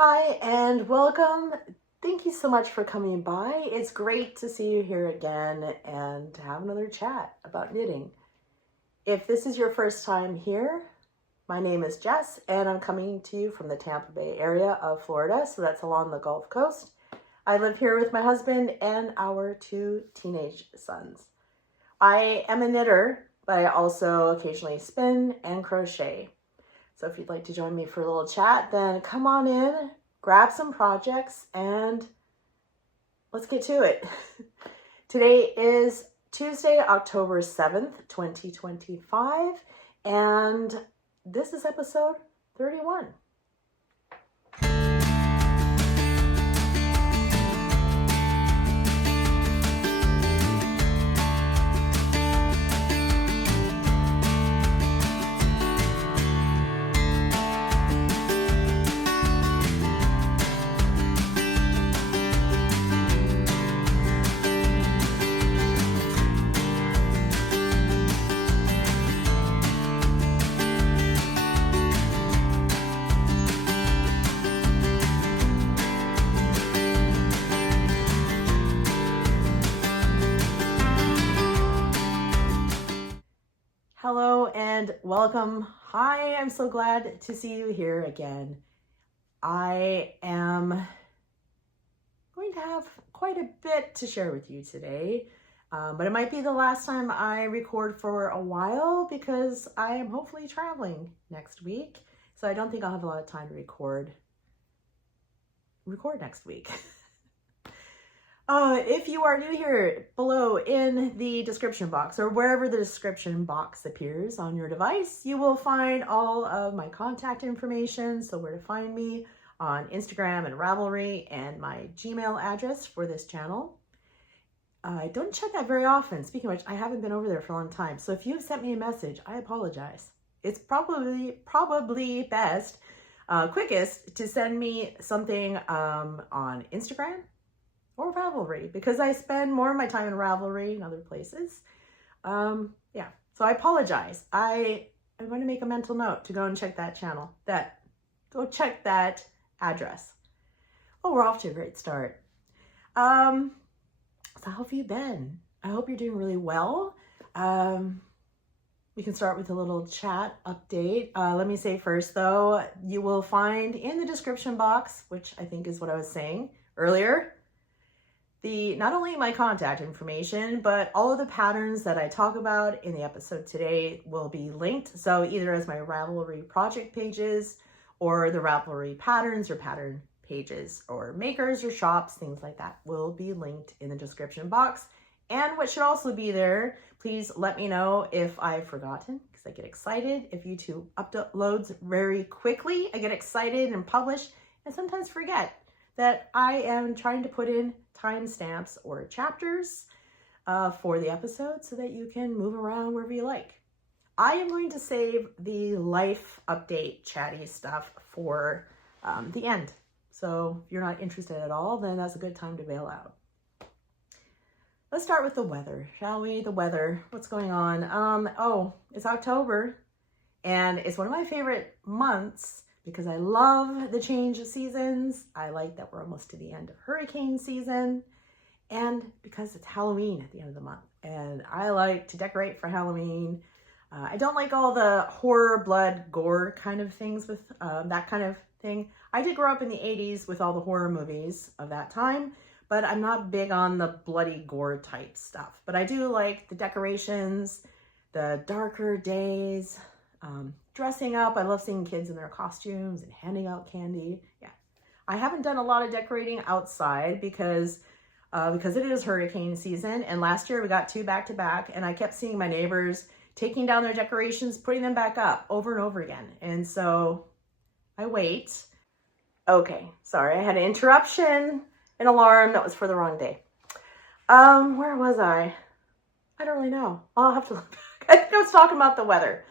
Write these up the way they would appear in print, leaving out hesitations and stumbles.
Hi and welcome. Thank you so much for coming by. It's great to see you here again and to have another chat about knitting. If this is your first time here, my name is Jess and I'm coming to you from the Tampa Bay area of Florida, so that's along the Gulf Coast. I live here with my husband and our 2 teenage sons. I am a knitter, but I also occasionally spin and crochet. So if you'd like to join me for a little chat, then come on in, grab some projects, and let's get to it. Today is Tuesday, October 7th, 2025, and this is episode 31. Hello and welcome. Hi, I'm so glad to see you here again. I am going to have quite a bit to share with you today, but it might be the last time I record for a while because I am hopefully traveling next week. So I don't think I'll have a lot of time to record next week. If you are new here, below in the description box or wherever the description box appears on your device, you will find all of my contact information. So where to find me on Instagram and Ravelry and my Gmail address for this channel. I don't check that very often. Speaking of which, I haven't been over there for a long time. So if you've sent me a message, I apologize. It's probably best, quickest to send me something on Instagram or Ravelry, because I spend more of my time in Ravelry and other places. Yeah, so I apologize. I'm going to make a mental note to go and check that channel, go check that address. Oh, we're off to a great start. So how have you been? I hope you're doing really well. We can start with a little chat update. Let me say first though, you will find in the description box, which I think is what I was saying earlier, not only my contact information, but all of the patterns that I talk about in the episode today will be linked. So either as my Ravelry project pages or the Ravelry patterns or pattern pages or makers or shops, things like that will be linked in the description box. And what should also be there, please let me know if I've forgotten, because I get excited if YouTube uploads very quickly. I get excited and publish and sometimes forget that I am trying to put in timestamps or chapters for the episode so that you can move around wherever you like. I am going to save the life update chatty stuff for the end. So if you're not interested at all, then that's a good time to bail out. Let's start with the weather, shall we? The weather, what's going on? Oh, it's October and it's one of my favorite months because I love the change of seasons. I like that we're almost to the end of hurricane season, and because it's Halloween at the end of the month, and I like to decorate for Halloween. I don't like all the horror, blood, gore kind of things with that kind of thing. I did grow up in the 80s with all the horror movies of that time, but I'm not big on the bloody gore type stuff. But I do like the decorations, the darker days, dressing up. I love seeing kids in their costumes and handing out candy. Yeah, I haven't done a lot of decorating outside because it is hurricane season. And last year we got 2 back to back, and I kept seeing my neighbors taking down their decorations, putting them back up over and over again. And so I wait. Okay, sorry, I had an interruption, an alarm that was for the wrong day. Where was I? I don't really know. I'll have to look back. I think I was talking about the weather.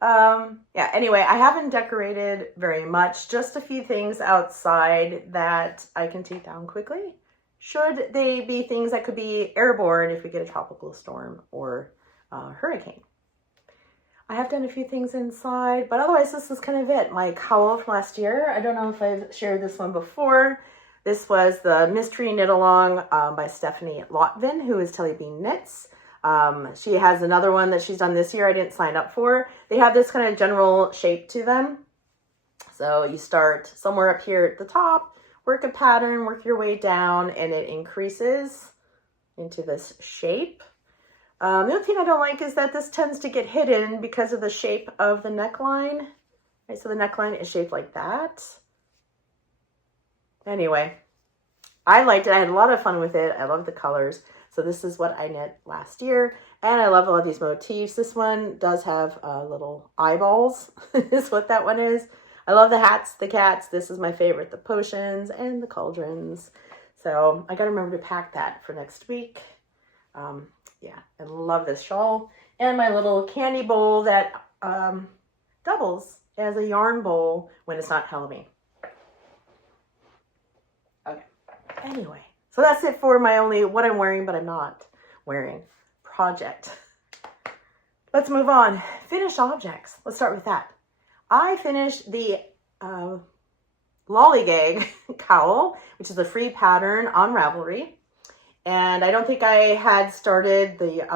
Yeah, anyway, I haven't decorated very much, just a few things outside that I can take down quickly. Should they be things that could be airborne if we get a tropical storm or hurricane. I have done a few things inside, but otherwise this is kind of it. My cowl from last year. I don't know if I've shared this one before. This was the Mystery Knit Along by Stephanie Lotvin, who is Telly Bean Knits. She has another one that she's done this year I didn't sign up for. They have this kind of general shape to them. So you start somewhere up here at the top, work a pattern, work your way down, and it increases into this shape. The other thing I don't like is that this tends to get hidden because of the shape of the neckline. Right, so the neckline is shaped like that. Anyway, I liked it. I had a lot of fun with it. I love the colors. So this is what I knit last year. And I love a lot of these motifs. This one does have little eyeballs, is what that one is. I love the hats, the cats. This is my favorite, the potions and the cauldrons. So I got to remember to pack that for next week. Yeah, I love this shawl. And my little candy bowl that doubles as a yarn bowl when it's not Halloween. Okay, anyway, so that's it for my only what I'm wearing but I'm not wearing project. Let's move on. Finished objects. Let's start with that. I finished the Lollygag cowl, which is a free pattern on Ravelry. And I don't think I had started the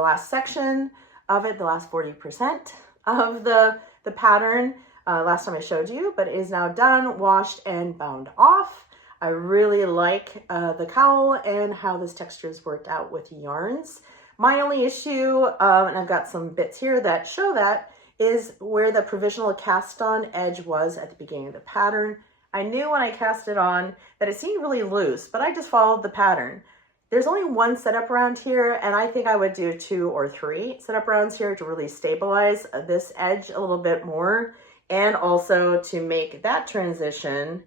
last section of it, the last 40% of the pattern last time I showed you, but it is now done, washed, and bound off. I really like the cowl and how this texture is worked out with yarns. My only issue, and I've got some bits here that show that, is where the provisional cast on edge was at the beginning of the pattern. I knew when I cast it on that it seemed really loose, but I just followed the pattern. There's only one setup around here, and I think I would do 2 or 3 setup rounds here to really stabilize this edge a little bit more, and also to make that transition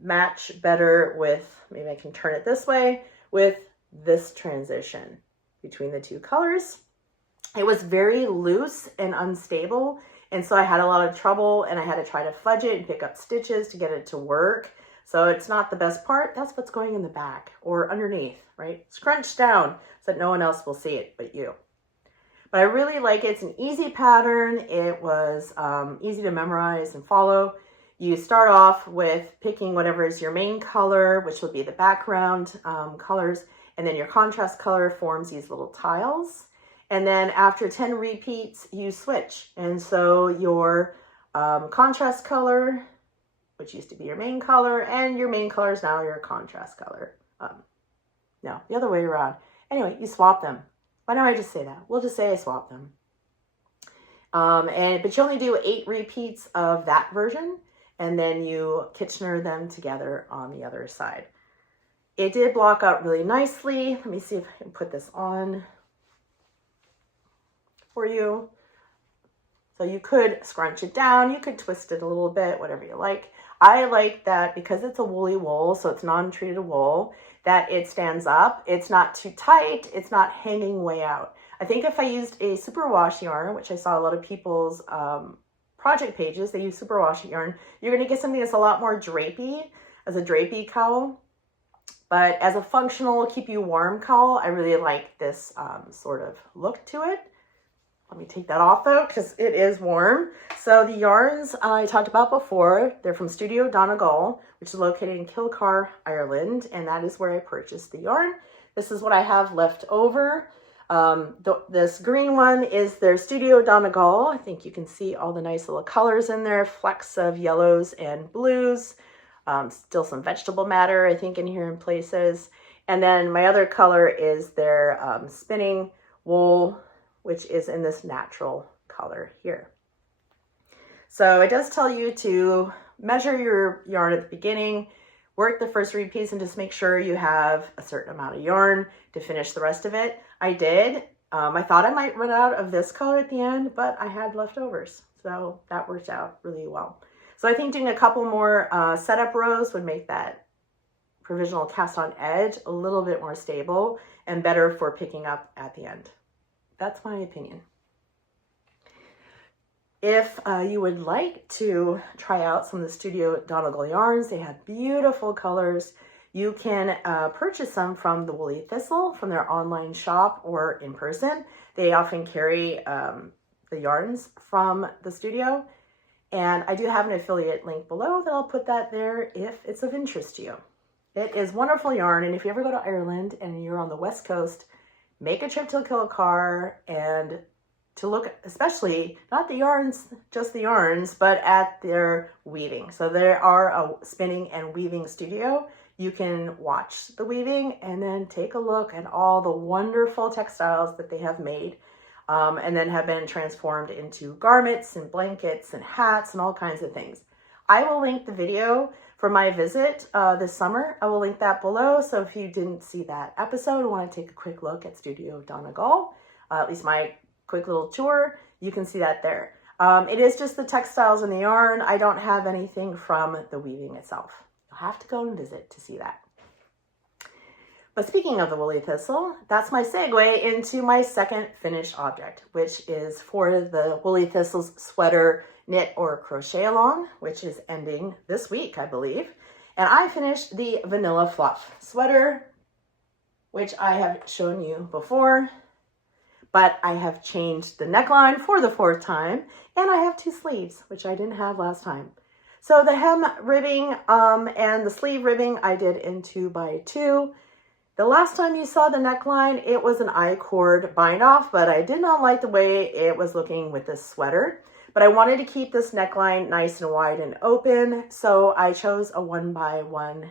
match better with, maybe I can turn it this way, with this transition between the 2 colors. It was very loose and unstable, and so I had a lot of trouble, and I had to try to fudge it and pick up stitches to get it to work. So it's not the best part. That's what's going in the back or underneath, right? Scrunched down so that no one else will see it but you. But I really like it. It's an easy pattern. It was easy to memorize and follow. You start off with picking whatever is your main color, which will be the background colors, and then your contrast color forms these little tiles. And then after 10 repeats, you switch. And so your contrast color, which used to be your main color, and your main color is now your contrast color. No, the other way around. Anyway, you swap them. Why don't I just say that? We'll just say I swap them. But you only do 8 repeats of that version, and then you Kitchener them together on the other side. It did block out really nicely. Let me see if I can put this on for you. So you could scrunch it down, you could twist it a little bit, whatever you like. I like that because it's a woolly wool, so it's non-treated wool, that it stands up. It's not too tight, it's not hanging way out. I think if I used a superwash yarn, which I saw a lot of people's project pages, they use superwash yarn, you're gonna get something that's a lot more drapey, as a drapey cowl. But as a functional, keep you warm cowl, I really like this sort of look to it. Let me take that off though, because it is warm. So the yarns I talked about before, they're from Studio Donegal, which is located in Kilcar, Ireland, and that is where I purchased the yarn. This is what I have left over. This green one is their Studio Donegal. I think you can see all the nice little colors in there, flecks of yellows and blues. Still some vegetable matter, I think, in here in places. And then my other color is their spinning wool, which is in this natural color here. So it does tell you to measure your yarn at the beginning, work the first repeats, and just make sure you have a certain amount of yarn to finish the rest of it. I did. I thought I might run out of this color at the end, but I had leftovers. So that worked out really well. So I think doing a couple more setup rows would make that provisional cast on edge a little bit more stable and better for picking up at the end. That's my opinion. If you would like to try out some of the Studio Donegal yarns, they have beautiful colors. You can purchase some from the Woolly Thistle from their online shop or in person. They often carry the yarns from the studio. And I do have an affiliate link below that I'll put that there if it's of interest to you. It is wonderful yarn, and if you ever go to Ireland and you're on the West Coast, make a trip to Kilcar and to look, especially not the yarns, just the yarns, but at their weaving. So there are a spinning and weaving studio. You can watch the weaving and then take a look at all the wonderful textiles that they have made, and then have been transformed into garments and blankets and hats and all kinds of things. I will link the video for my visit this summer. I will link that below. So if you didn't see that episode and want to take a quick look at Studio Donegal, at least my quick little tour, you can see that there. It is just the textiles and the yarn. I don't have anything from the weaving itself. You'll have to go and visit to see that. But speaking of the woolly thistle, that's my segue into my second finished object, which is for the woolly thistle's sweater knit or crochet along, which is ending this week, I believe. And I finished the vanilla fluff sweater, which I have shown you before, but I have changed the neckline for the 4th time, and I have 2 sleeves, which I didn't have last time. So the hem ribbing and the sleeve ribbing I did in 2x2. The last time you saw the neckline, it was an I-cord bind off, but I did not like the way it was looking with this sweater. But I wanted to keep this neckline nice and wide and open, so I chose a 1x1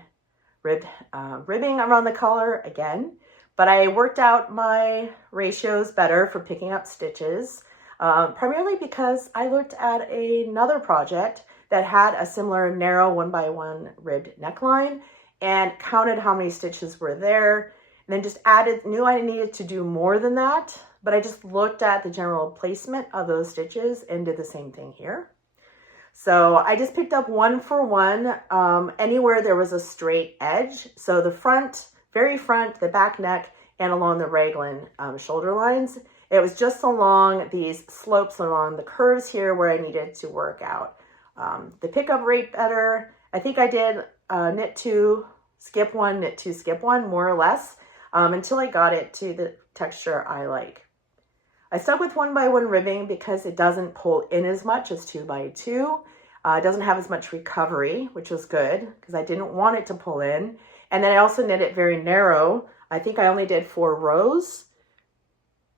ribbing around the collar again. But I worked out my ratios better for picking up stitches, primarily because I looked at another project that had a similar narrow 1x1 ribbed neckline and counted how many stitches were there, and then just knew I needed to do more than that, but I just looked at the general placement of those stitches and did the same thing here. So I just picked up 1 for 1, anywhere there was a straight edge. So the front, very front, the back neck, and along the raglan shoulder lines. It was just along these slopes along the curves here where I needed to work out the pickup rate better. I think I did knit 2, skip 1, knit 2, skip 1, more or less, until I got it to the texture I like. I stuck with 1x1 ribbing because it doesn't pull in as much as 2x2. It doesn't have as much recovery, which was good because I didn't want it to pull in. And then I also knit it very narrow. I think I only did 4 rows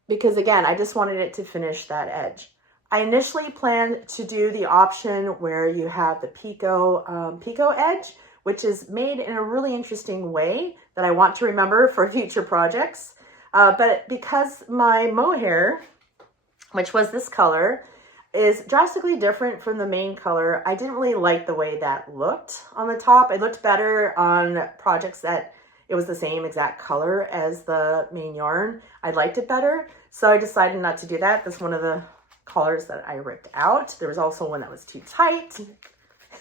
because, again, I just wanted it to finish that edge. I initially planned to do the option where you have the picot edge, which is made in a really interesting way that I want to remember for future projects. But because my mohair, which was this color, is drastically different from the main color, I didn't really like the way that looked on the top. It looked better on projects that it was the same exact color as the main yarn. I liked it better, so I decided not to do that. That's one of the colors that I ripped out. There was also one that was too tight.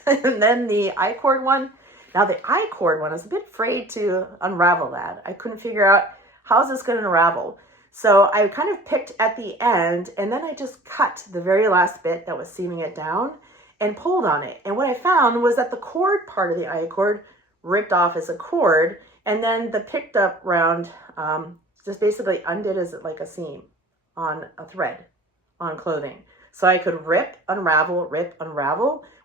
And then the I-cord one. Now the I-cord one, I was a bit afraid to unravel that. I couldn't figure out how's this going to unravel. So I kind of picked at the end, and then I just cut the very last bit that was seaming it down and pulled on it. And what I found was that the cord part of the I-cord ripped off as a cord, and then the picked up round just basically undid as like a seam on a thread on clothing. So I could rip, unravel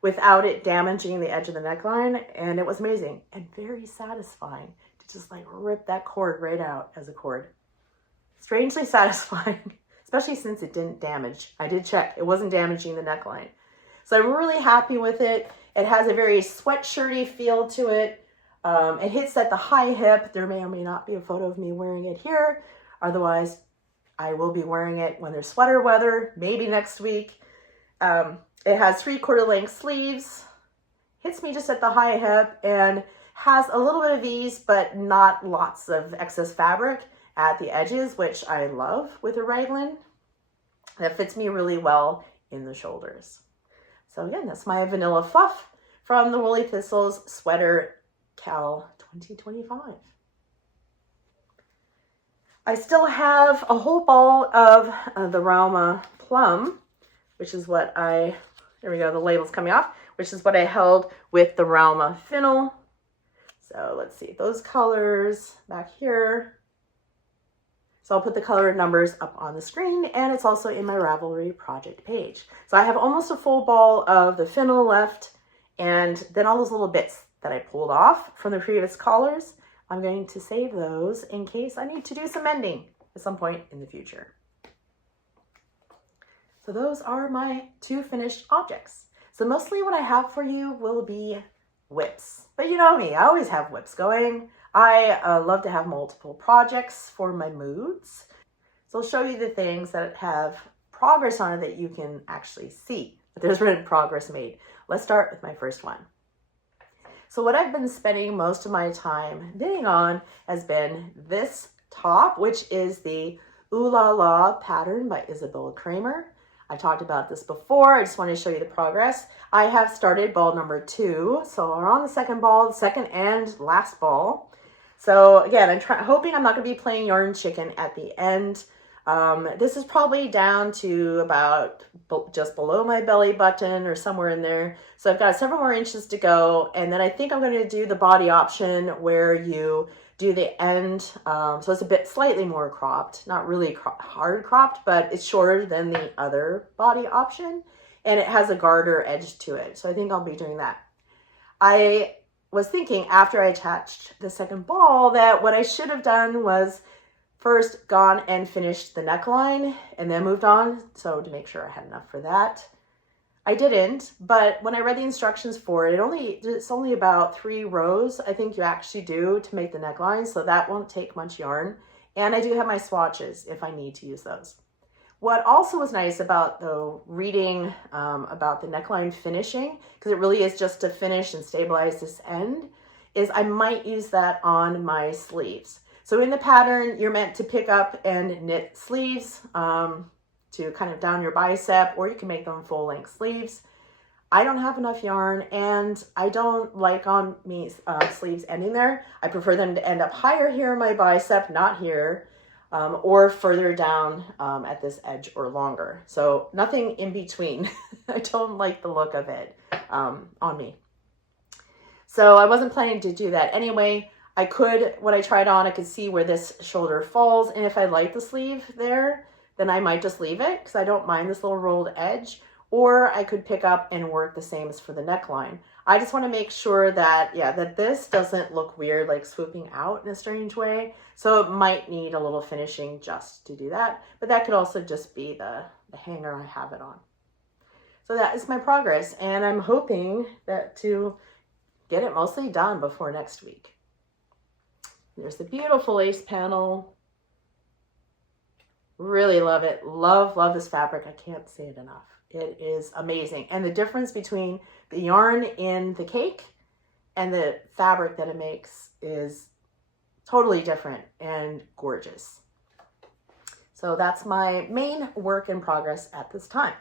without it damaging the edge of the neckline. And it was amazing and very satisfying to just like rip that cord right out as a cord. Strangely satisfying, especially since it didn't damage. I did check, it wasn't damaging the neckline. So I'm really happy with it. It has a very sweatshirty feel to it. It hits at the high hip. There may or may not be a photo of me wearing it here. Otherwise, I will be wearing it when there's sweater weather, maybe next week. It has 3/4 length sleeves, hits me just at the high hip, and has a little bit of ease, but not lots of excess fabric at the edges, which I love with a raglan. That fits me really well in the shoulders. So again, that's my vanilla fluff from the Woolly Thistles Sweater Cal 2025. I still have a whole ball of the Rauma Plum, which is what there we go, the label's coming off, which is what I held with the Rauma Fennel. So let's see, those colors back here. So I'll put the color numbers up on the screen, and it's also in my Ravelry project page. So I have almost a full ball of the finial left, and then all those little bits that I pulled off from the previous collars, I'm going to save those in case I need to do some mending at some point in the future. So those are my 2 finished objects. So mostly what I have for you will be whips. But you know me, I always have whips going. I love to have multiple projects for my moods. So I'll show you the things that have progress on it that you can actually see. But there's been progress made. Let's start with my first one. So what I've been spending most of my time knitting on has been this top, which is the Ooh La La pattern by Isabell Kraemer. I talked about this before. I just want to show you the progress. I have started ball number 2. So we're on the second ball, the second and last ball. So again, I'm hoping I'm not going to be playing yarn chicken at the end. This is probably down to about just below my belly button or somewhere in there. So I've got several more inches to go. And then I think I'm going to do the body option where you do the end. So it's a bit slightly more cropped, not really hard cropped, but it's shorter than the other body option. And it has a garter edge to it. So I think I'll be doing that. I was thinking after I attached the second ball that what I should have done was first gone and finished the neckline and then moved on. So to make sure I had enough for that. I didn't, but when I read the instructions for it, it's only about 3 rows I think you actually do to make the neckline. So that won't take much yarn. And I do have my swatches if I need to use those. What also was nice about reading about the neckline finishing, because it really is just to finish and stabilize this end, is I might use that on my sleeves. So in the pattern, you're meant to pick up and knit sleeves to kind of down your bicep, or you can make them full length sleeves. I don't have enough yarn, and I don't like on me sleeves ending there. I prefer them to end up higher here in my bicep, not here. Or further down at this edge or longer. So nothing in between. I don't like the look of it on me. So I wasn't planning to do that anyway. When I tried on, I could see where this shoulder falls. And if I like the sleeve there, then I might just leave it because I don't mind this little rolled edge. Or I could pick up and work the same as for the neckline. I just want to make sure that, that this doesn't look weird, like swooping out in a strange way. So it might need a little finishing just to do that. But that could also just be the hanger I have it on. So that is my progress. And I'm hoping to get it mostly done before next week. There's the beautiful lace panel. Really love it. Love this fabric. I can't say it enough. It is amazing. And the difference between the yarn in the cake and the fabric that it makes is totally different and gorgeous. So that's my main work in progress at this time.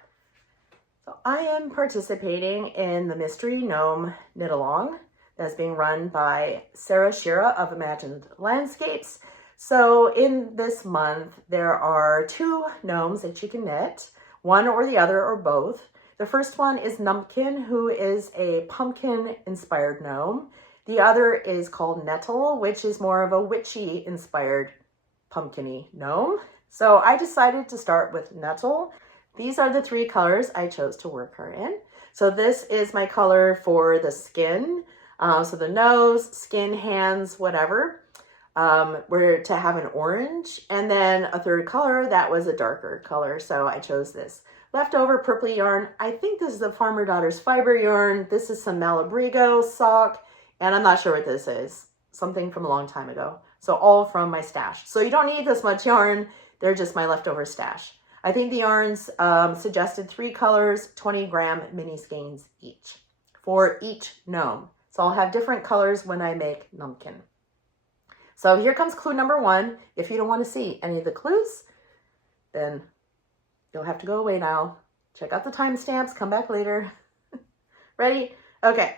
So I am participating in the Mystery Gnome Knit Along that's being run by Sarah Shira of Imagined Landscapes. So in this month, there are 2 gnomes that you can knit, one or the other or both. The first one is Numpkin, who is a pumpkin-inspired gnome. The other is called Nettle, which is more of a witchy-inspired pumpkin-y gnome. So I decided to start with Nettle. These are the 3 colors I chose to work her in. So this is my color for the skin. So the nose, skin, hands, whatever. We're to have an orange, and then a third color that was a darker color. So I chose this leftover purpley yarn. I think this is the Farmer Daughter's fiber yarn. This is some Malabrigo sock, and I'm not sure what this is. Something from a long time ago. So all from my stash. So you don't need this much yarn. They're just my leftover stash. I think the yarns suggested 3 colors, 20-gram mini skeins each for each gnome. So I'll have different colors when I make Numpkin. So here comes clue number 1. If you don't want to see any of the clues, then you'll have to go away now. Check out the timestamps, come back later. Ready? Okay.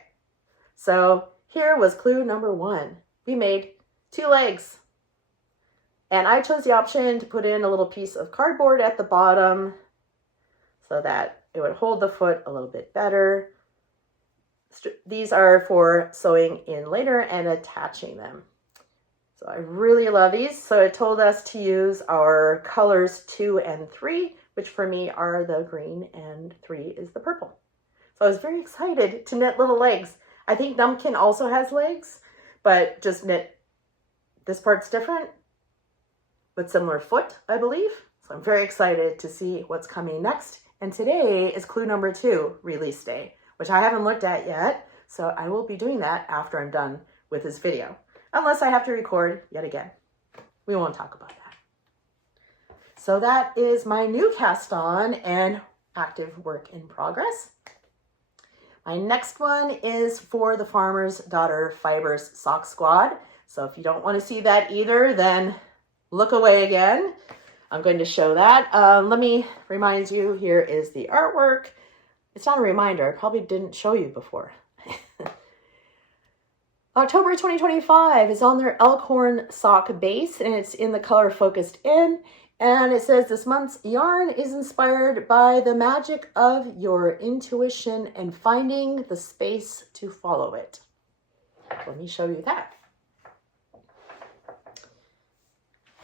So here was clue number 1. We made 2 legs. And I chose the option to put in a little piece of cardboard at the bottom so that it would hold the foot a little bit better. These are for sewing in later and attaching them. So So I really love these. So it told us to use our colors 2 and 3, which for me are the green and 3 is the purple. So I was very excited to knit little legs. I think Gnomekin also has legs, but just knit this part's different with similar foot, I believe. So I'm very excited to see what's coming next. And today is clue number 2, release day, which I haven't looked at yet. So I will be doing that after I'm done with this video, unless I have to record yet again. We won't talk about that. So that is my new cast on and active work in progress. My next one is for the Farmer's Daughter Fibers Sock Squad. So if you don't want to see that either, then look away again. I'm going to show that. Let me remind you, here is the artwork. It's not a reminder, I probably didn't show you before. October 2025 is on their Elkhorn sock base, and it's in the color Focused In. And it says this month's yarn is inspired by the magic of your intuition and finding the space to follow it. Let me show you that.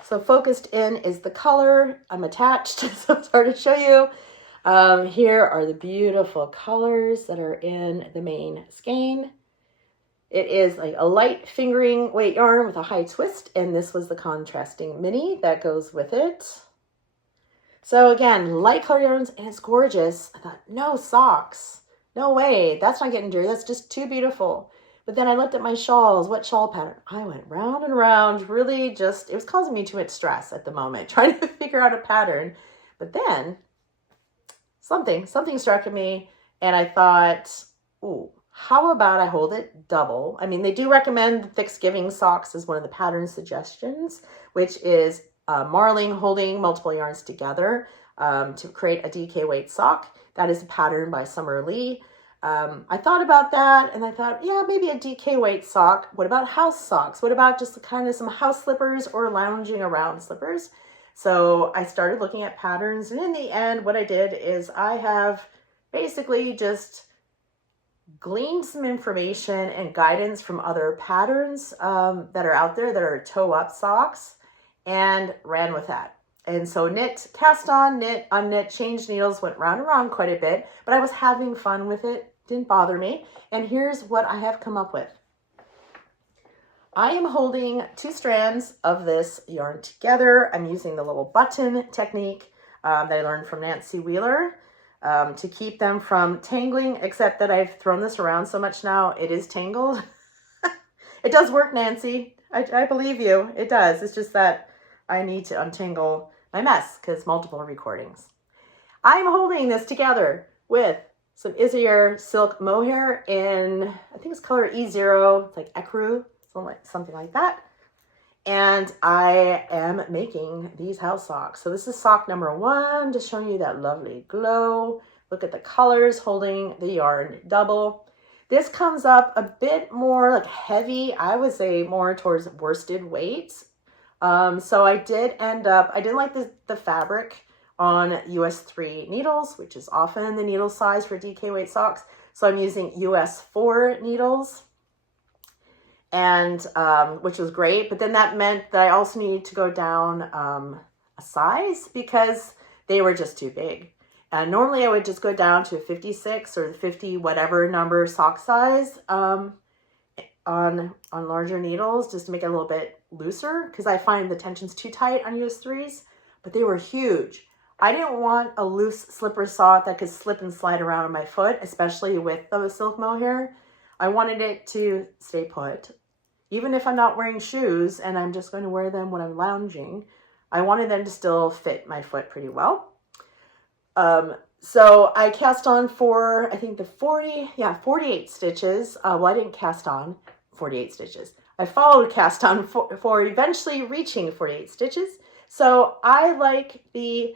So Focused In is the color. I'm attached, so it's hard to show you. Here are the beautiful colors that are in the main skein. It is like a light fingering weight yarn with a high twist, and this was the contrasting mini that goes with it. So again, light color yarns, and it's gorgeous. I thought, no socks, no way, that's not getting dirty, that's just too beautiful. But then I looked at my shawls, what shawl pattern? I went round and round, really just, it was causing me too much stress at the moment, trying to figure out a pattern. But then something struck me, and I thought, ooh, how about I hold it double? I mean, they do recommend Thick's Giving socks as one of the pattern suggestions, which is marling holding multiple yarns together to create a DK weight sock. That is a pattern by Summer Lee. I thought about that, and I thought, yeah, maybe a DK weight sock. What about house socks? What about just kind of some house slippers or lounging around slippers? So I started looking at patterns, and in the end, what I did is I have basically just gleaned some information and guidance from other patterns that are out there that are toe-up socks, and ran with that. And so knit, cast on, knit, unknit, changed needles, went round and round quite a bit, but I was having fun with it, didn't bother me. And here's what I have come up with. I am holding 2 strands of this yarn together. I'm using the little button technique that I learned from Nancy Wheeler to keep them from tangling, except that I've thrown this around so much now, it is tangled. It does work, Nancy. I believe you. It does. It's just that I need to untangle my mess because multiple recordings. I'm holding this together with some Isabell silk mohair in, I think it's color E0. It's like ecru, something like that. And I am making these house socks. So this is sock number 1, just showing you that lovely glow. Look at the colors, holding the yarn double. This comes up a bit more like heavy, I would say more towards worsted weights. So I did end up, I didn't like the fabric on US 3 needles, which is often the needle size for DK weight socks. So I'm using US 4 needles, and which was great. But then that meant that I also needed to go down a size because they were just too big. And normally I would just go down to a 56 or 50 whatever number sock size on larger needles, just to make it a little bit looser, because I find the tension's too tight on US 3s, but they were huge. I didn't want a loose slipper sock that could slip and slide around on my foot, especially with the silk mohair. I wanted it to stay put. Even if I'm not wearing shoes and I'm just going to wear them when I'm lounging, I wanted them to still fit my foot pretty well. So I cast on for, I think 48 stitches. Well, I didn't cast on 48 stitches. I followed cast on for eventually reaching 48 stitches. So I like the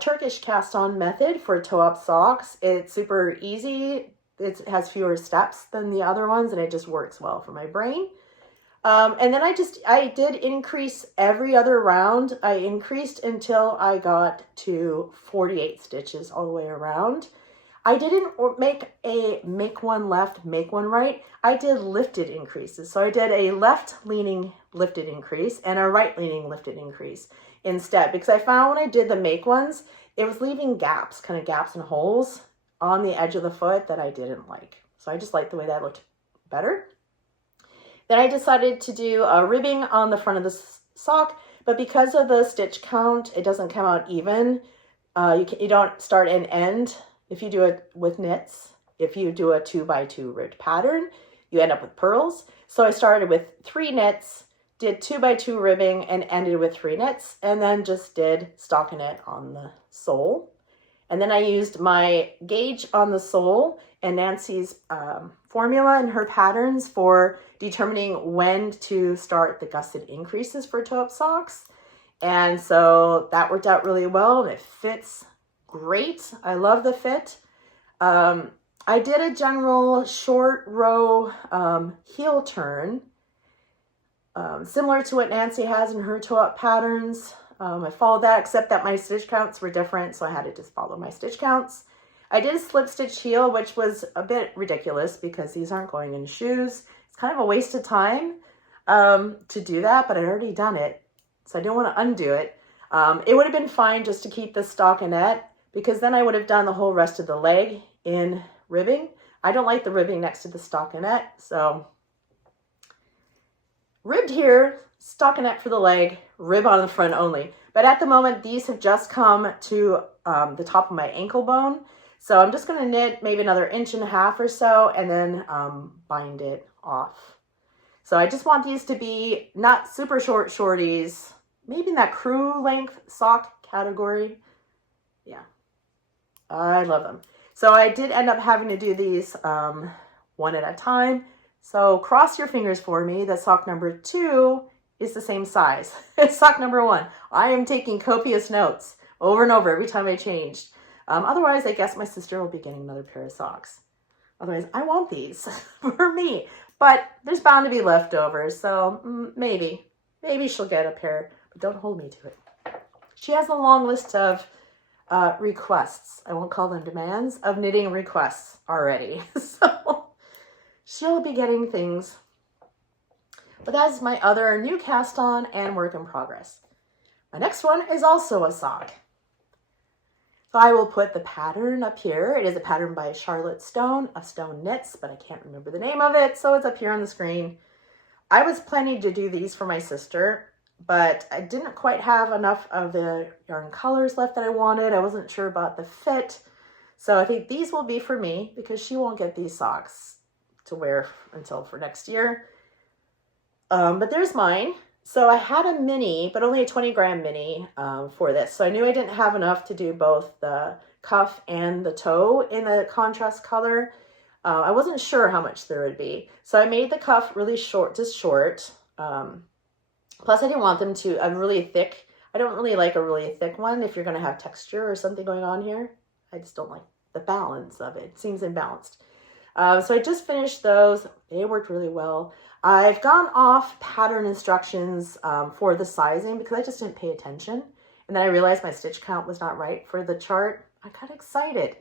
Turkish cast on method for toe-up socks. It's super easy. It has fewer steps than the other ones, and it just works well for my brain. And then I did increase every other round. I increased until I got to 48 stitches all the way around. I didn't make one left, make one right. I did lifted increases. So I did a left leaning lifted increase and a right leaning lifted increase instead, because I found when I did the make ones, it was leaving gaps, kind of gaps and holes on the edge of the foot that I didn't like. So I just liked the way that looked better. Then I decided to do a ribbing on the front of the sock, but because of the stitch count, it doesn't come out even. You don't start and end if you do it with knits. If you do a 2x2 ribbed pattern, you end up with purls. So I started with 3 knits, did 2x2 ribbing, and ended with 3 knits, and then just did stockinette on the sole. And then I used my gauge on the sole and Nancy's formula and her patterns for determining when to start the gusset increases for toe-up socks. And so that worked out really well, and it fits great. I love the fit. I did a general short row heel turn, similar to what Nancy has in her toe-up patterns. I followed that, except that my stitch counts were different, so I had to just follow my stitch counts. I did a slip stitch heel, which was a bit ridiculous because these aren't going in shoes. It's kind of a waste of time to do that, but I'd already done it, so I didn't want to undo it. It would have been fine just to keep the stockinette, because then I would have done the whole rest of the leg in ribbing. I don't like the ribbing next to the stockinette, so ribbed here, stockinette for the leg, rib on the front only. But at the moment, these have just come to the top of my ankle bone. So I'm just going to knit maybe another 1.5 inches or so, and then bind it off. So I just want these to be not super short shorties, maybe in that crew length sock category. Yeah, I love them. So I did end up having to do these one at a time. So cross your fingers for me that sock number 2 is the same size as sock number 1. I am taking copious notes over and over every time I changed. Otherwise, I guess my sister will be getting another pair of socks. Otherwise, I want these for me. But there's bound to be leftovers, so maybe she'll get a pair, but don't hold me to it. She has a long list of requests. I won't call them demands, of knitting requests already. So she'll be getting things. But that's my other new cast on and work in progress. My next one is also a sock. So I will put the pattern up here. It is a pattern by Charlotte Stone of Stone Knits, but I can't remember the name of it, so it's up here on the screen. I was planning to do these for my sister, but I didn't quite have enough of the yarn colors left that I wanted. I wasn't sure about the fit. So I think these will be for me because she won't get these socks to wear until for next year. But there's mine. So I had a mini, but only a 20-gram mini for this. So I knew I didn't have enough to do both the cuff and the toe in a contrast color. I wasn't sure how much there would be. So I made the cuff really short, just short. Plus I didn't want them to, really thick. I don't really like a really thick one if you're going to have texture or something going on here. I just don't like the balance of it. It seems imbalanced. So I just finished those. They worked really well. I've gone off pattern instructions for the sizing because I just didn't pay attention. And then I realized my stitch count was not right for the chart. I got excited.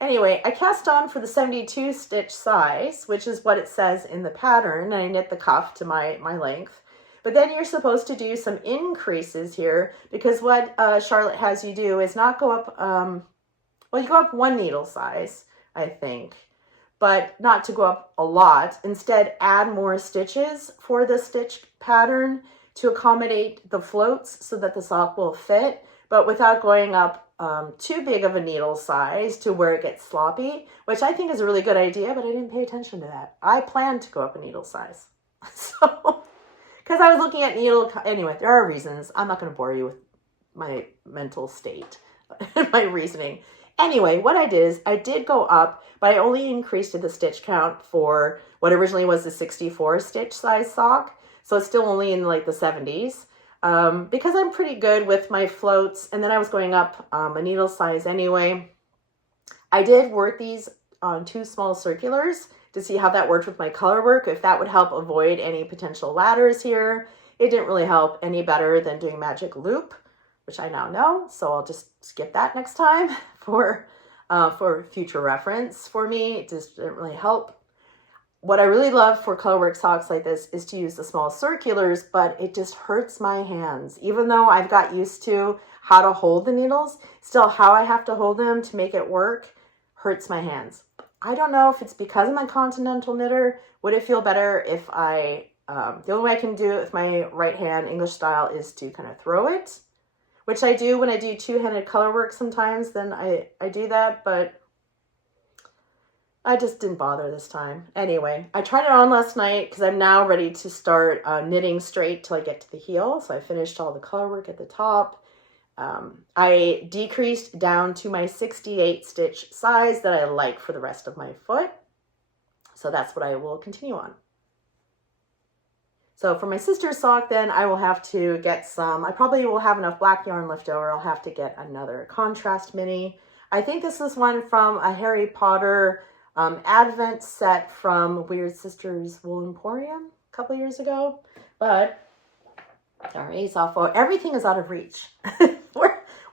Anyway, I cast on for the 72 stitch size, which is what it says in the pattern. And I knit the cuff to my length. But then you're supposed to do some increases here because what Charlotte has you do is not go up, well, you go up 1 needle size, I think, but not to go up a lot. Instead, add more stitches for the stitch pattern to accommodate the floats so that the sock will fit, but without going up too big of a needle size to where it gets sloppy, which I think is a really good idea, but I didn't pay attention to that. I planned to go up a needle size. So, because I was looking at needle, anyway, there are reasons. I'm not going to bore you with my mental state, my reasoning. Anyway, what I did is I did go up, but I only increased the stitch count for what originally was the 64 stitch size sock. So it's still only in like the 70s because I'm pretty good with my floats. And then I was going up a needle size anyway. I did work these on 2 small circulars to see how that worked with my color work, if that would help avoid any potential ladders here. It didn't really help any better than doing magic loop, which I now know, so I'll just skip that next time for for future reference for me. It just didn't really help. What I really love for colorwork socks like this is to use the small circulars, but it just hurts my hands. Even though I've got used to how to hold the needles, still how I have to hold them to make it work hurts my hands. I don't know if it's because I'm a continental knitter. Would it feel better if I, the only way I can do it with my right hand English style is to kind of throw it, which I do when I do two-handed colorwork sometimes, then I do that, but I just didn't bother this time. Anyway, I tried it on last night because I'm now ready to start knitting straight till I get to the heel. So I finished all the colorwork at the top. I decreased down to my 68 stitch size that I like for the rest of my foot. So that's what I will continue on. So for my sister's sock, then I will have to get some, I probably will have enough black yarn left over. I'll have to get another contrast mini. I think this is one from a Harry Potter Advent set from Weird Sisters Wool Emporium a couple years ago. But, sorry, it's awful. Everything is out of reach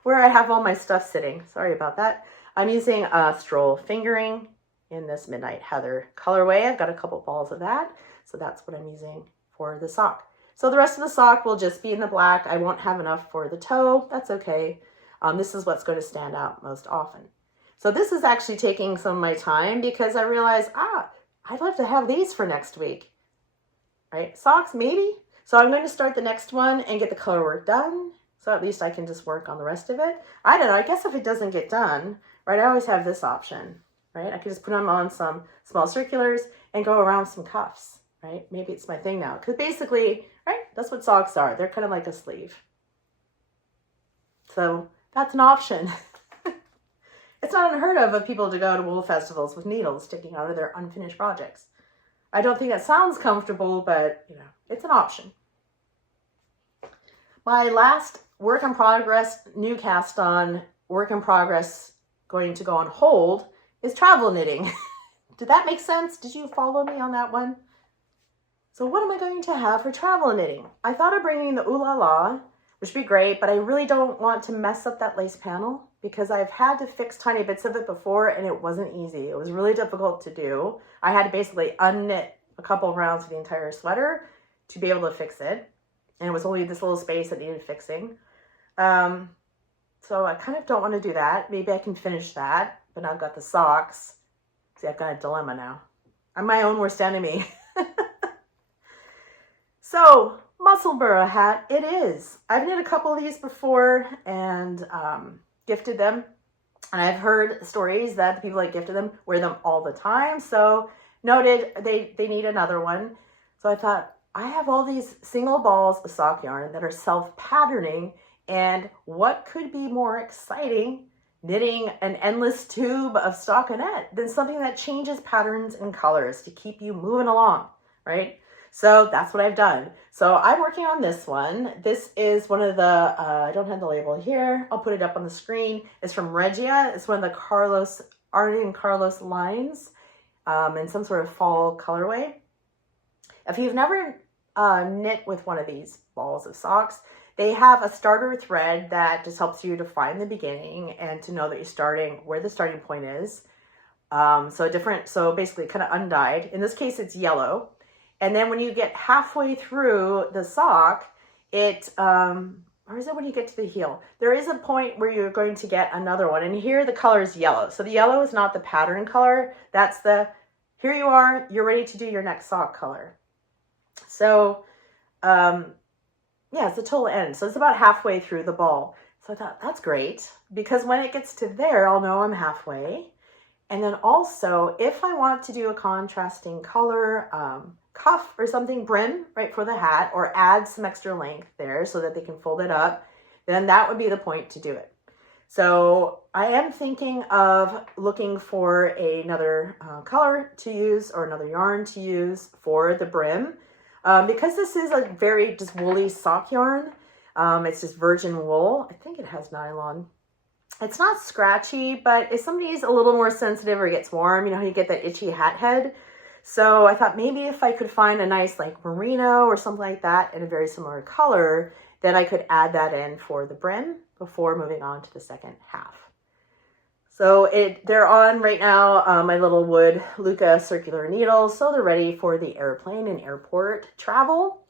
where I have all my stuff sitting. Sorry about that. I'm using a Stroll fingering in this Midnight Heather colorway. I've got a couple balls of that. So that's what I'm using for the sock. So the rest of the sock will just be in the black. I won't have enough for the toe. That's okay. This is what's going to stand out most often. So this is actually taking some of my time because I realized, I'd love to have these for next week, right? Socks, maybe. So I'm going to start the next one and get the color work done. So at least I can just work on the rest of it. I don't know. I guess if it doesn't get done, right, I always have this option, right? I can just put them on some small circulars and go around some cuffs, right? Maybe it's my thing now. Because basically, right, that's what socks are. They're kind of like a sleeve. So that's an option. It's not unheard of people to go to wool festivals with needles sticking out of their unfinished projects. I don't think that sounds comfortable, but you know, it's an option. My last work in progress, new cast on, work in progress going to go on hold is travel knitting. Did that make sense? Did you follow me on that one? So what am I going to have for travel knitting? I thought of bringing the Ooh La La, which would be great, but I really don't want to mess up that lace panel because I've had to fix tiny bits of it before and it wasn't easy. It was really difficult to do. I had to basically unknit a couple of rounds of the entire sweater to be able to fix it. And it was only this little space that needed fixing. So I kind of don't want to do that. Maybe I can finish that, but now I've got the socks. See, I've got a dilemma now. I'm my own worst enemy. So, Musselburgh hat, it is. I've knit a couple of these before and gifted them. And I've heard stories that the people that gifted them wear them all the time. So, noted they need another one. So I thought, I have all these single balls of sock yarn that are self-patterning. And what could be more exciting knitting an endless tube of stockinette than something that changes patterns and colors to keep you moving along, right? So that's what I've done. So I'm working on this one. This is one of the, I don't have the label here. I'll put it up on the screen. It's from Regia. It's one of the Arnie and Carlos lines in some sort of fall colorway. If you've never knit with one of these balls of socks, they have a starter thread that just helps you to find the beginning and to know that you're starting, where the starting point is. So basically kind of undyed. In this case, it's yellow. And then when you get halfway through the sock, or is it when you get to the heel? There is a point where you're going to get another one. And here the color is yellow. So the yellow is not the pattern color. That's here you are, you're ready to do your next sock color. So, yeah, it's the total end. So it's about halfway through the ball. So I thought, that's great. Because when it gets to there, I'll know I'm halfway. And then also, if I want to do a contrasting color, cuff or something, brim, right, for the hat, or add some extra length there so that they can fold it up, then that would be the point to do it. So I am thinking of looking for another color to use or another yarn to use for the brim. Because this is a very just woolly sock yarn, it's just virgin wool. I think it has nylon. It's not scratchy, but if somebody's a little more sensitive or gets warm, you know, you get that itchy hat head. So I thought maybe if I could find a nice like merino or something like that in a very similar color, then I could add that in for the brim before moving on to the second half. So they're on right now, my little wood Luca circular needles. So they're ready for the airplane and airport travel.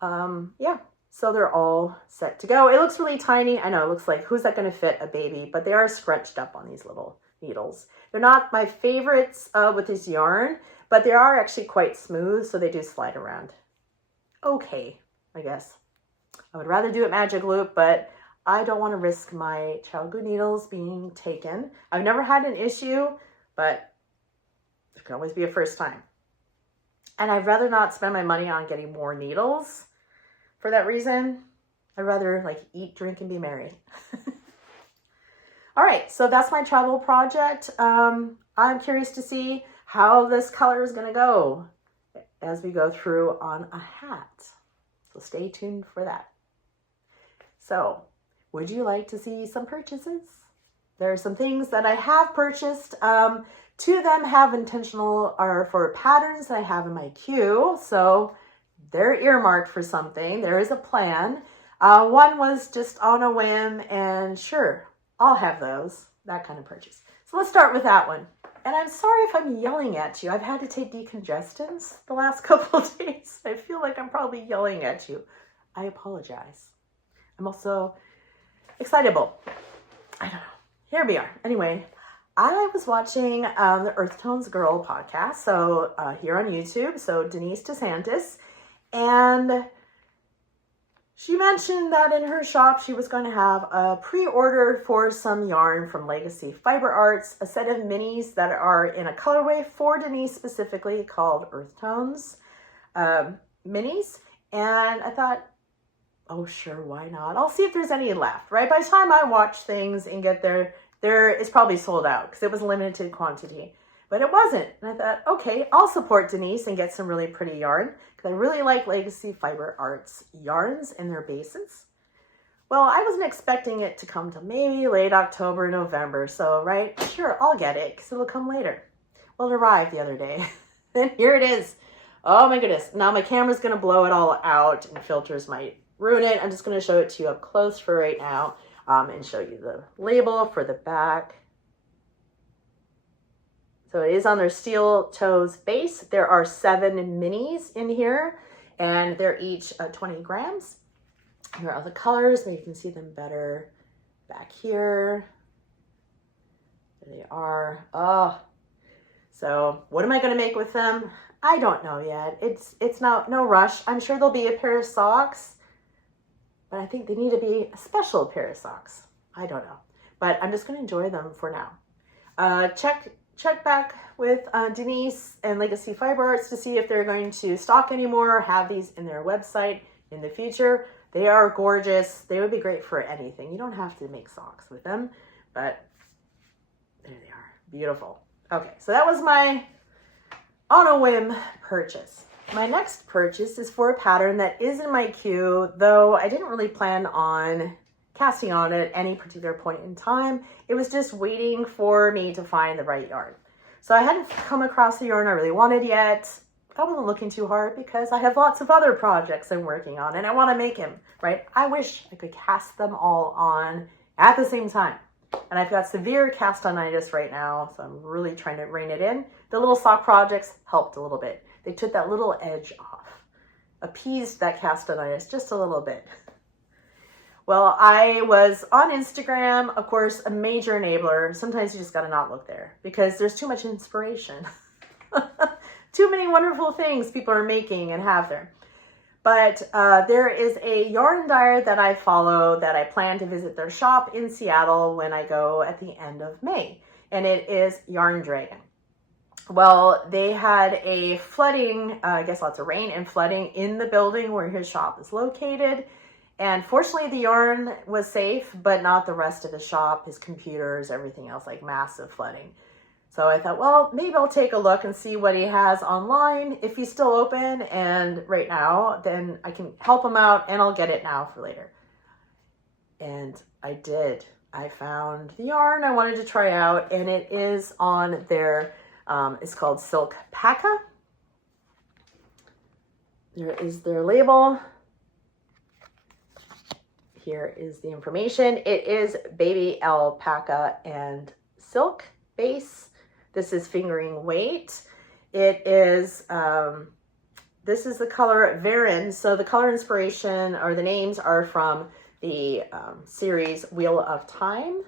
Yeah, so they're all set to go. It looks really tiny. I know it looks like, who's that going to fit a baby? But they are scrunched up on these little needles. They're not my favorites with this yarn, but they are actually quite smooth. So they do slide around. Okay, I guess. I would rather do it magic loop, but I don't want to risk my child glue needles being taken. I've never had an issue, but it can always be a first time. And I'd rather not spend my money on getting more needles for that reason. I'd rather like eat, drink, and be merry. All right, so that's my travel project. I'm curious to see how this color is going to go as we go through on a hat. So stay tuned for that. So, would you like to see some purchases? There are some things that I have purchased. Two of them have intentional are for patterns that I have in my queue. So they're earmarked for something. There is a plan. One was just on a whim, and sure, I'll have those. That kind of purchase. So let's start with that one. And I'm sorry if I'm yelling at you. I've had to take decongestants the last couple of days. I feel like I'm probably yelling at you. I apologize. I'm also excitable. I don't know. Here we are. Anyway, I was watching the Earth Tones Girl podcast, so here on YouTube, so Denise DeSantis, and she mentioned that in her shop she was going to have a pre-order for some yarn from Legacy Fiber Arts, a set of minis that are in a colorway for Denise specifically called Earth Tones minis, and I thought, oh, sure, why not? I'll see if there's any left, right? By the time I watch things and get there, it's probably sold out because it was limited quantity. But it wasn't. And I thought, okay, I'll support Denise and get some really pretty yarn because I really like Legacy Fiber Arts yarns and their bases. Well, I wasn't expecting it to come to maybe late October, November. So, right, sure, I'll get it because it'll come later. Well, it arrived the other day. And here it is. Oh, my goodness. Now my camera's going to blow it all out and filters might ruin it. I'm just going to show it to you up close for right now and show you the label for the back. So it is on their steel toes base. There are 7 minis in here and they're each 20 grams. Here are the colors. Maybe you can see them better back here. There they are. Oh, so what am I going to make with them? I don't know yet. It's no rush. I'm sure there'll be a pair of socks. But I think they need to be a special pair of socks. I don't know. But I'm just going to enjoy them for now. Check back with Denise and Legacy Fiber Arts to see if they're going to stock anymore or have these in their website in the future. They are gorgeous. They would be great for anything. You don't have to make socks with them. But there they are. Beautiful. Okay, so that was my on a whim purchase. My next purchase is for a pattern that is in my queue, though I didn't really plan on casting on it at any particular point in time. It was just waiting for me to find the right yarn. So I hadn't come across the yarn I really wanted yet. I wasn't looking too hard because I have lots of other projects I'm working on and I want to make them, right? I wish I could cast them all on at the same time. And I've got severe castonitis right now, so I'm really trying to rein it in. The little sock projects helped a little bit. They took that little edge off, appeased that castonitis just a little bit. Well, I was on Instagram, of course, a major enabler. Sometimes you just got to not look there because there's too much inspiration. Too many wonderful things people are making and have there. But there is a yarn dyer that I follow that I plan to visit their shop in Seattle when I go at the end of May. And it is Yarn Dragon. Well, they had a flooding, I guess lots of rain and flooding in the building where his shop is located. And fortunately the yarn was safe, but not the rest of the shop, his computers, everything else, like massive flooding. So I thought, well, maybe I'll take a look and see what he has online. If he's still open and right now, then I can help him out and I'll get it now for later. And I did. I found the yarn I wanted to try out and it is on their, it's called Silk Paca. There is their label. Here is the information. It is baby alpaca and silk base. This is fingering weight. It is, this is the color Varin. So the color inspiration or the names are from the series Wheel of Time.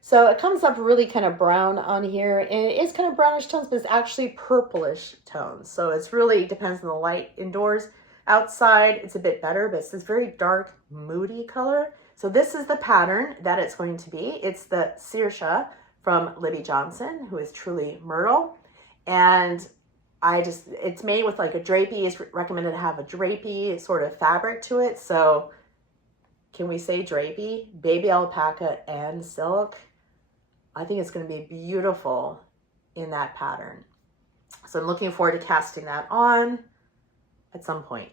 So it comes up really kind of brown on here, and it is kind of brownish tones, but it's actually purplish tones. So it's really depends on the light indoors. Outside, it's a bit better, but it's this very dark, moody color. So this is the pattern that it's going to be. It's the Saoirse from Libby Johnson, who is truly Myrtle. And it's made with like a drapey. It's recommended to have a drapey sort of fabric to it. So can we say drapey? Baby alpaca and silk. I think it's going to be beautiful in that pattern. So I'm looking forward to casting that on at some point.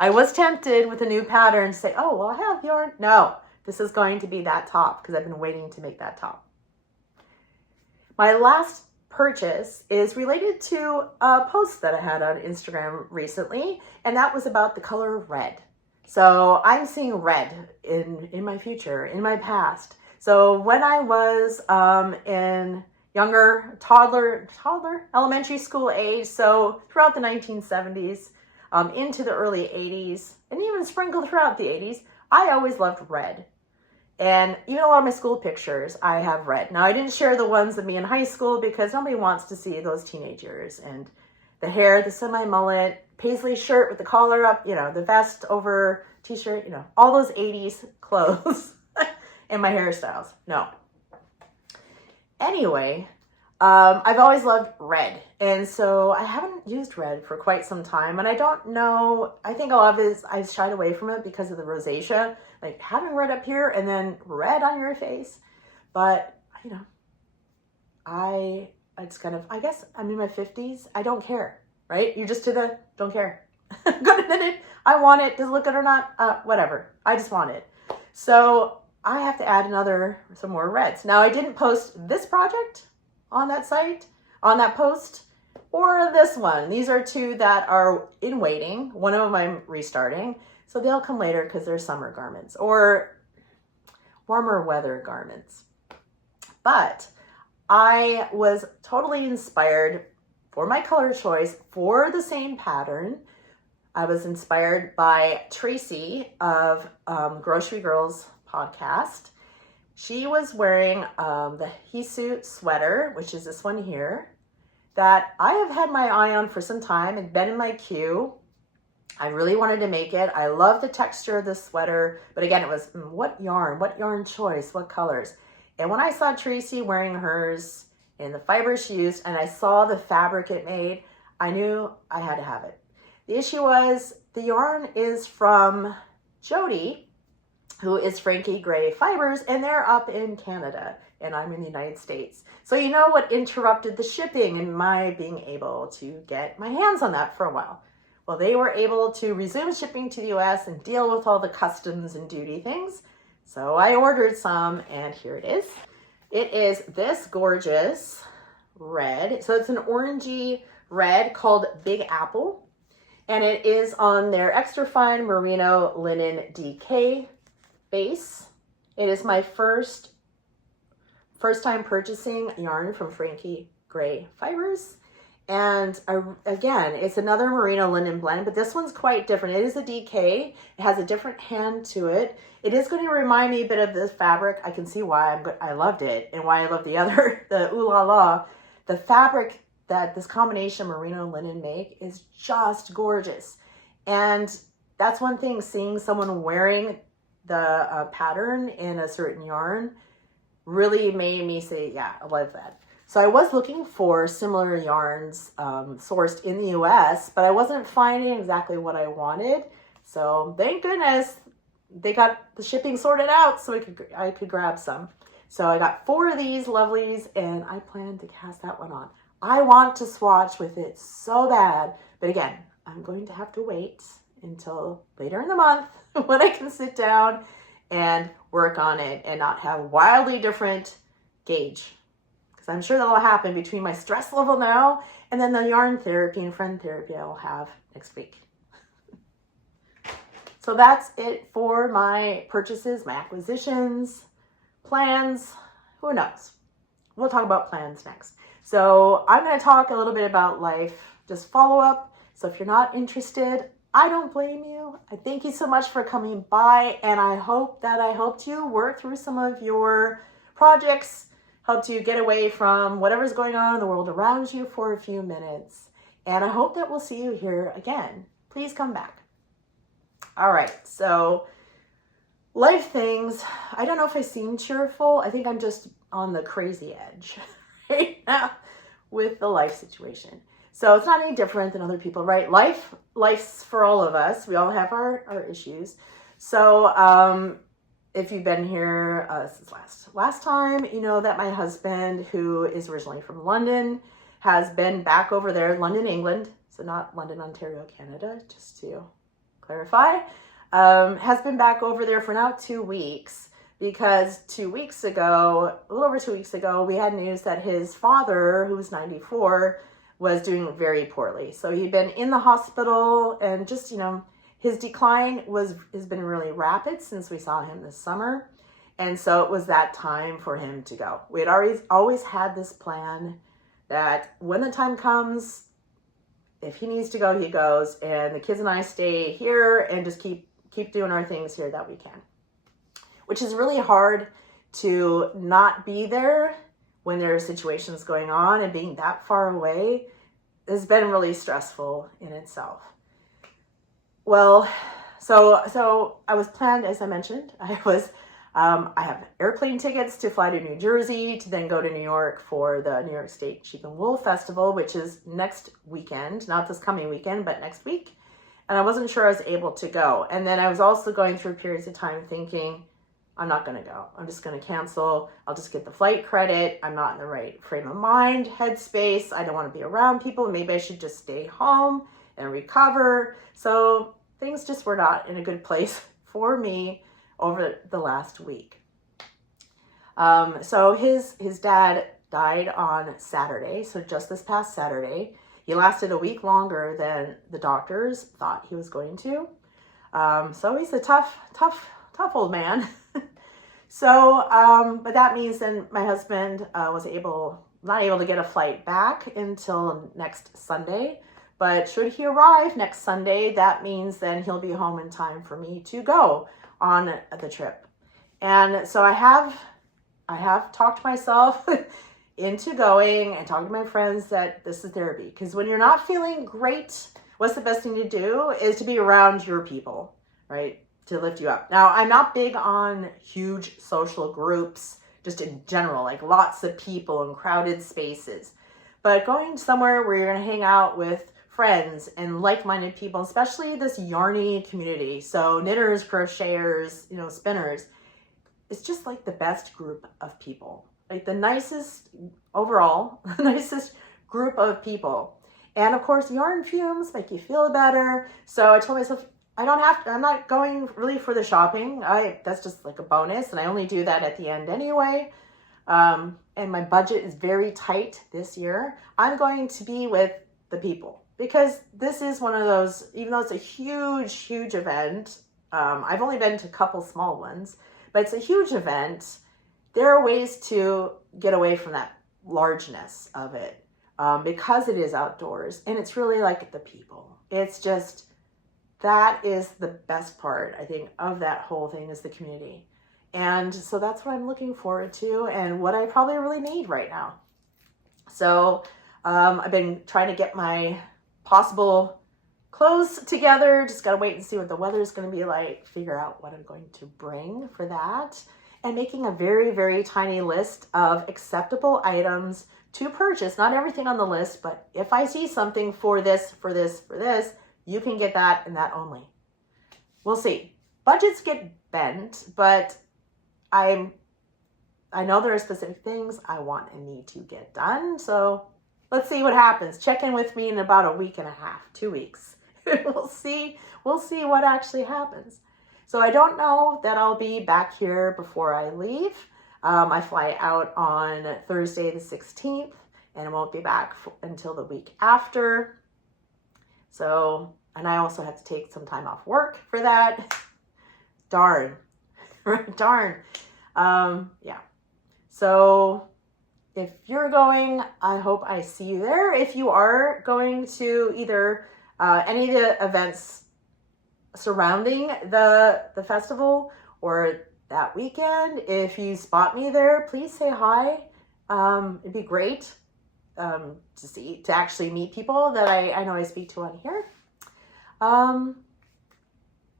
I was tempted with a new pattern to say, oh, well, I have yarn. No, this is going to be that top because I've been waiting to make that top. My last purchase is related to a post that I had on Instagram recently, and that was about the color red. So I'm seeing red in my future, in my past. So when I was in younger, toddler, elementary school age, so throughout the 1970s, into the early 80s, and even sprinkled throughout the 80s, I always loved red. And even a lot of my school pictures, I have red. Now, I didn't share the ones of me in high school because nobody wants to see those teenage years. And the hair, the semi-mullet, paisley shirt with the collar up, you know, the vest over t-shirt, you know, all those 80s clothes. And my hairstyles. No. Anyway, I've always loved red. And so I haven't used red for quite some time. And I don't know, I think a lot of it is I've shied away from it because of the rosacea. Like having red up here and then red on your face. But, you know, it's kind of, I guess I'm in my 50s. I don't care, right? You're just don't care. I'm gonna knit it. I want it. Does it look good or not? Whatever. I just want it. So I have to add some more reds. Now I didn't post this project on that site, on that post, or this one. These are two that are in waiting. One of them I'm restarting. So they'll come later because they're summer garments or warmer weather garments. But I was totally inspired for my color choice for the same pattern. I was inspired by Tracy of Grocery Girls podcast. She was wearing the Hisu sweater, which is this one here, that I have had my eye on for some time and been in my queue. I really wanted to make it. I love the texture of this sweater, but again, it was what yarn choice, what colors. And when I saw Tracy wearing hers and the fibers she used, and I saw the fabric it made, I knew I had to have it. The issue was the yarn is from Jody, who is Frankie Gray Fibers, and they're up in Canada, and I'm in the United States. So you know what interrupted the shipping and my being able to get my hands on that for a while? Well, they were able to resume shipping to the US and deal with all the customs and duty things. So I ordered some, and here it is. It is this gorgeous red. So it's an orangey red called Big Apple, and it is on their extra fine merino linen DK base. It is my first time purchasing yarn from Frankie Gray Fibers. And again, it's another merino linen blend, but this one's quite different. It is a DK. It has a different hand to it. It is going to remind me a bit of this fabric. I can see why I loved it and why I love the other, the Ooh La La. The fabric that this combination merino linen make is just gorgeous. And that's one thing, seeing someone wearing the pattern in a certain yarn really made me say, yeah, I love that. So I was looking for similar yarns sourced in the US, but I wasn't finding exactly what I wanted. So thank goodness they got the shipping sorted out so I could grab some. So I got 4 of these lovelies, and I plan to cast that one on. I want to swatch with it so bad, but again, I'm going to have to wait until later in the month when I can sit down and work on it and not have wildly different gauge. Because I'm sure that'll happen between my stress level now and then the yarn therapy and friend therapy I'll have next week. So that's it for my purchases, my acquisitions, plans, who knows. we'll talk about plans next. So I'm going to talk a little bit about life, just follow up. So if you're not interested, I don't blame you. I thank you so much for coming by, and I hope that I helped you work through some of your projects, helped you get away from whatever's going on in the world around you for a few minutes. And I hope that we'll see you here again. Please come back. All right, so life things. I don't know if I seem cheerful. I think I'm just on the crazy edge right now with the life situation. So it's not any different than other people, right? Life's for all of us. We all have our issues. So if you've been here since last time, you know that my husband, who is originally from London, has been back over there, London, England. So not London, Ontario, Canada, just to clarify. Has been back over there for now 2 weeks, because 2 weeks ago, a little over 2 weeks ago, we had news that his father, who was 94, was doing very poorly. So he'd been in the hospital, and just, you know, his decline has been really rapid since we saw him this summer. And so it was that time for him to go. We had always had this plan that when the time comes, if he needs to go, he goes, and the kids and I stay here and just keep doing our things here that we can, which is really hard to not be there when there are situations going on, and being that far away has been really stressful in itself. Well, so I was planned, as I mentioned, I have airplane tickets to fly to New Jersey to then go to New York for the New York State Sheep and Wool Festival, which is next weekend, not this coming weekend, but next week. And I wasn't sure I was able to go. And then I was also going through periods of time thinking, I'm not going to go. I'm just going to cancel. I'll just get the flight credit. I'm not in the right frame of mind, headspace. I don't want to be around people. Maybe I should just stay home and recover. So things just were not in a good place for me over the last week. So his dad died on Saturday. So just this past Saturday. He lasted a week longer than the doctors thought he was going to. So he's a tough old man. So, but that means then my husband was not able to get a flight back until next Sunday. But should he arrive next Sunday, that means then he'll be home in time for me to go on the trip. And so I have talked myself into going and talking to my friends that this is therapy. Because when you're not feeling great, what's the best thing to do is to be around your people, right? To lift you up. Now, I'm not big on huge social groups, just in general, like lots of people and crowded spaces. But going somewhere where you're going to hang out with friends and like-minded people, especially this yarny community. So knitters, crocheters, you know, spinners. It's just like the best group of people. Like the nicest overall, the nicest group of people. And of course, yarn fumes make you feel better. So I told myself, I'm not going really for the shopping. That's just like a bonus. And I only do that at the end anyway. And my budget is very tight this year. I'm going to be with the people, because this is one of those, even though it's a huge event, I've only been to a couple small ones, but it's a huge event. There are ways to get away from that largeness of it, because it is outdoors, and it's really like the people. It's just, that is the best part, I think, of that whole thing, is the community. And so that's what I'm looking forward to, and what I probably really need right now. So I've been trying to get my possible clothes together. Just got to wait and see what the weather is going to be like, figure out what I'm going to bring for that, and making a very tiny list of acceptable items to purchase. Not everything on the list, but if I see something for this, you can get that and that only. We'll see. Budgets get bent, but I know there are specific things I want and need to get done. So let's see what happens. Check in with me in about a week and a half, 2 weeks. We'll see what actually happens. So I don't know that I'll be back here before I leave. I fly out on Thursday the 16th, and I won't be back until the week after. So, and I also have to take some time off work for that. Darn. Yeah. So If you're going, I hope I see you there. If you are going to either any of the events surrounding the festival or that weekend, if you spot me there, please say hi. It'd be great to actually meet people that I know I speak to on here.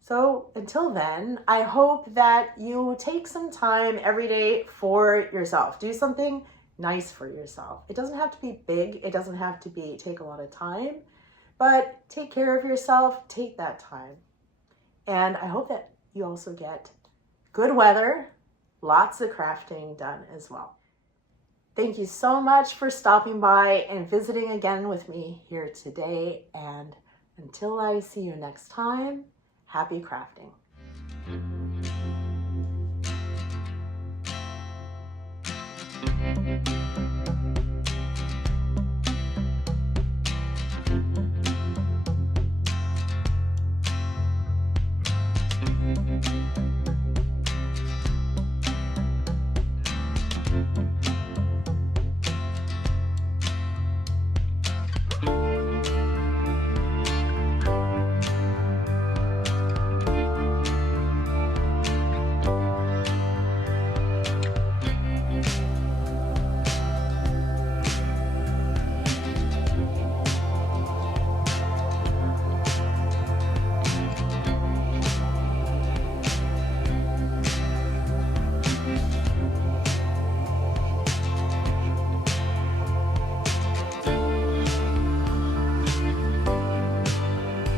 So until then, I hope that you take some time every day for yourself. Do something nice for yourself. It doesn't have to be big. It doesn't have to take a lot of time, but take care of yourself. Take that time. And I hope that you also get good weather, lots of crafting done as well. Thank you so much for stopping by and visiting again with me here today. And until I see you next time, happy crafting.